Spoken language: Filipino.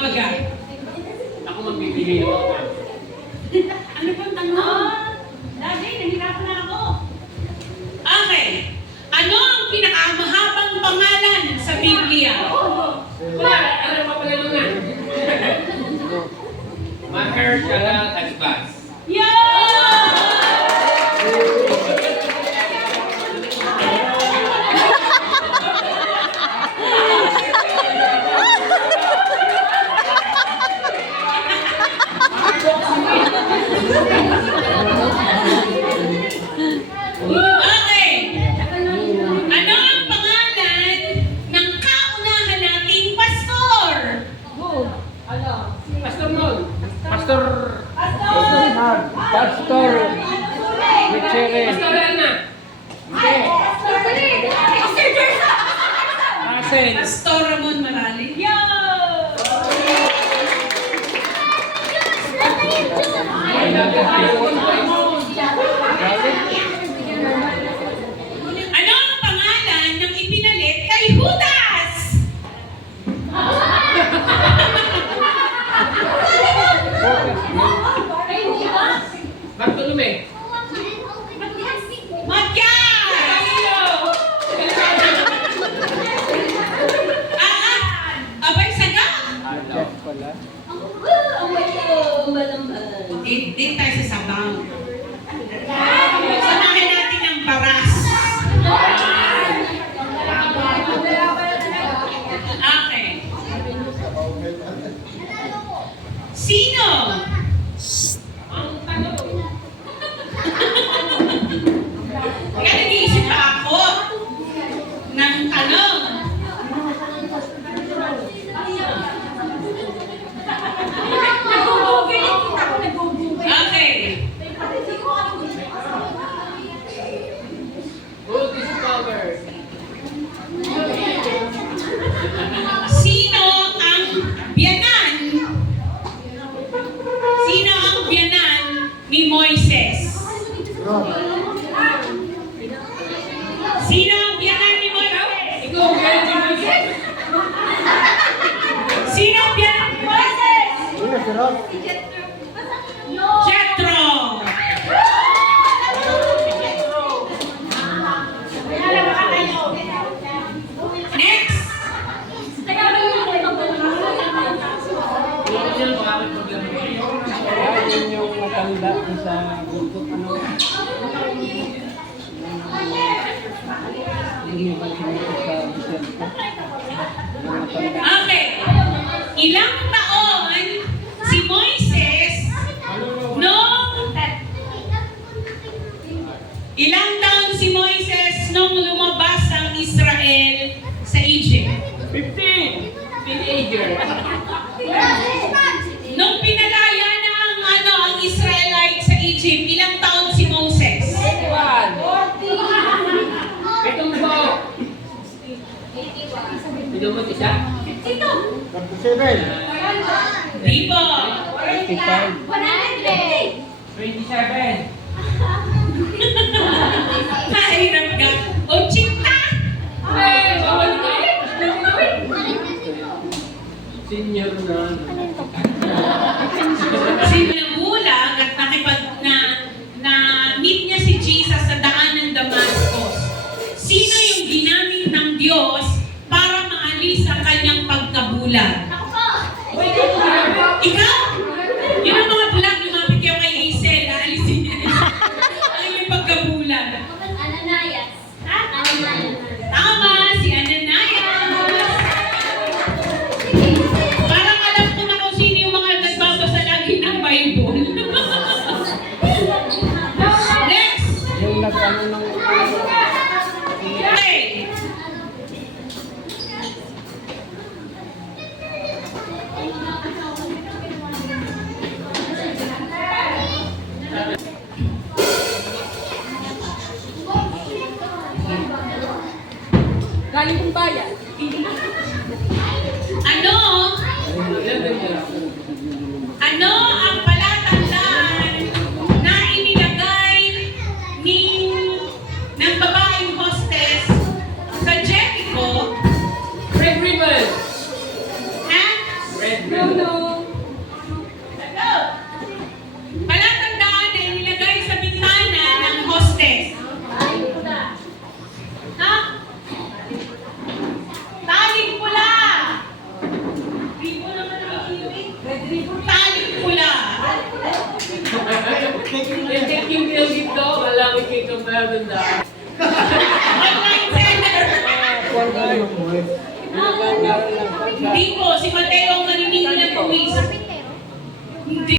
baga? Ako magbibigay ng mga Ano pang tanong? Lagi, nahirapan na ako. Okay. Ano ang pinakamahabang pangalan sa Biblia? Wala, ano pa pala nung na? Maher Shalal Asbas. Gutierrez. Pastor Ana. Asen. Pastor Ramon Marali. Ano Din, din tayo sa sabaw. Samahin natin ang paras. Okay. Sino? Jethro. Next. Hindi may problema. Ah, yun yung matanda sa bundok. Ano? Yung matanda sa. Okay. Ilang Ilang taon si Moises nung lumabas ang Israel sa Egypt? 15! Teenager. Nung pinalaya na ang ano ang Israelite sa Egypt, ilang taon si Moses? Itong po. Hindi mo isa? Di po. 55. 27. Mahirap ka. O chinta! Ay, bawal ka. Senior na. Si nagulang at nakipag na na meet niya si Jesus sa daan ng Damascus. Sino yung ginamit ng Diyos para maalis ang kanyang pagkabulag? Nag-ano ng... Galing. Ano? Ano meron na. Online seller! Hindi po, si Mateo